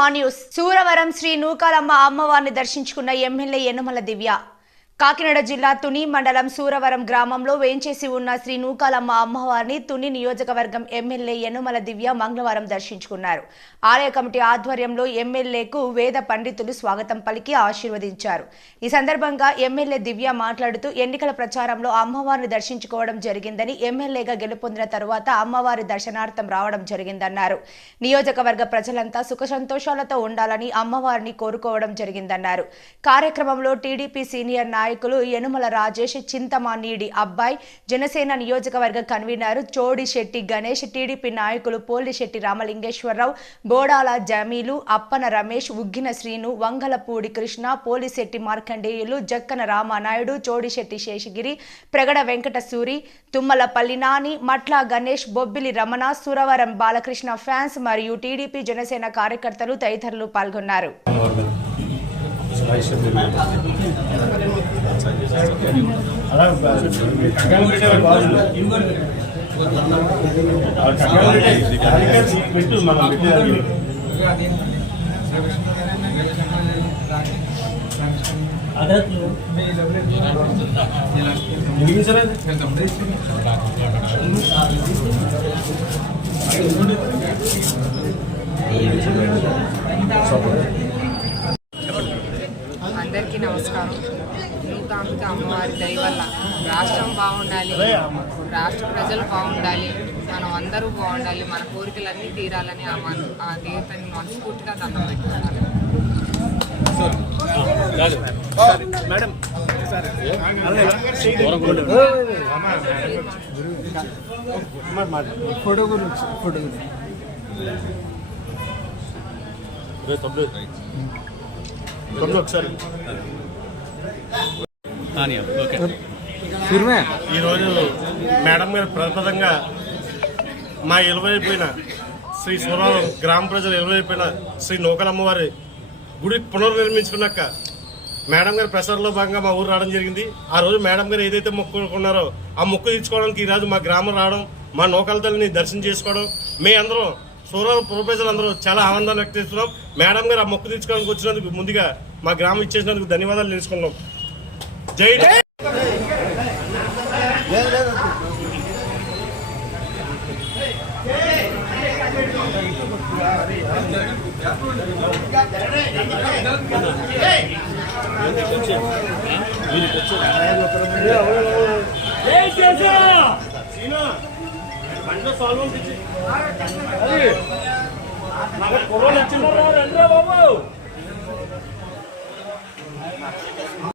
మా న్యూస్. సూరవరం శ్రీ నూకాలమ్మ అమ్మవారిని దర్శించుకున్న ఎమ్మెల్యే యనుమల దివ్య. కాకినాడ జిల్లా తుని మండలం సూరవరం గ్రామంలో వేంచేసి ఉన్న శ్రీ నూకాలమ్మ అమ్మవారిని తుని నియోజకవర్గం ఎమ్మెల్యే యనుమల దివ్య మంగళవారం దర్శించుకున్నారు. ఆలయ కమిటీ ఆధ్వర్యంలో ఎమ్మెల్యేకు వేద పండితులు స్వాగతం పలికి ఆశీర్వదించారు. ఈ సందర్భంగా ఎమ్మెల్యే దివ్య మాట్లాడుతూ ఎన్నికల ప్రచారంలో అమ్మవారిని దర్శించుకోవడం జరిగిందని, ఎమ్మెల్యేగా గెలుపొందిన తరువాత అమ్మవారి దర్శనార్థం రావడం జరిగిందన్నారు. నియోజకవర్గ ప్రజలంతా సుఖ సంతోషాలతో ఉండాలని అమ్మవారిని కోరుకోవడం జరిగిందన్నారు. కార్యక్రమంలో టీడీపీ సీనియర్ నాయకులు యనుమల రాజేష్, చింతమానీడి అబ్బాయి, జనసేన నియోజకవర్గ కన్వీనర్ చోడిశెట్టి గణేష్, టీడీపీ నాయకులు పోలిశెట్టి రామలింగేశ్వరరావు, బోడాల జమీలు, అప్పన రమేష్, ఉగ్గిన శ్రీను, వంగలపూడి కృష్ణ, పోలిశెట్టి మార్కండేయులు, జక్కన రామానాయుడు, చోడిశెట్టి శేషగిరి, ప్రగడ వెంకట సూరి, తుమ్మలపల్లి నాని, మట్ల గణేష్, బొబ్బిలి రమణ, సురవరం బాలకృష్ణ ఫ్యాన్స్ మరియు టీడీపీ జనసేన కార్యకర్తలు తదితరులు పాల్గొన్నారు. అందరికీ నమస్కారం. నూకాంబిక అమ్మవారి దయ వల్ల రాష్ట్రం బాగుండాలి, రాష్ట్ర ప్రజలు బాగుండాలి, మనం అందరూ బాగుండాలి, మన కోరికలన్నీ తీరాలని ఆ దేవతని మనస్ఫూర్తిగా దండం పెట్టుకున్నాను. ఈరోజు మేడం గారు ప్రప్రదంగా మా ఎలువైపోయిన శ్రీ సూరవరం గ్రామ ప్రజలు ఎలువైపోయిన శ్రీ నూకాలమ్మవారి గుడి పునర్నిర్మించుకున్నాక మేడం గారి ప్రసారంలో భాగంగా మా ఊరు రావడం జరిగింది. ఆ రోజు మేడం గారు ఏదైతే మొక్కుకున్నారో ఆ మొక్కు తీర్చుకోవడానికి ఈరోజు మా గ్రామం రావడం, మా నూకాల తల్లిని దర్శనం చేసుకోవడం, మీ అందరం సూరవరం పుర ప్రజలందరూ చాలా ఆనందాన్ని వ్యక్తం చేస్తున్నాం. మేడం గారు ఆ మొక్కు తీర్చుకోవడానికి వచ్చినందుకు ముందుగా మా గ్రామం ఇచ్చేసినందుకు ధన్యవాదాలు తెలుసుకున్నాం. జై సాల్వ్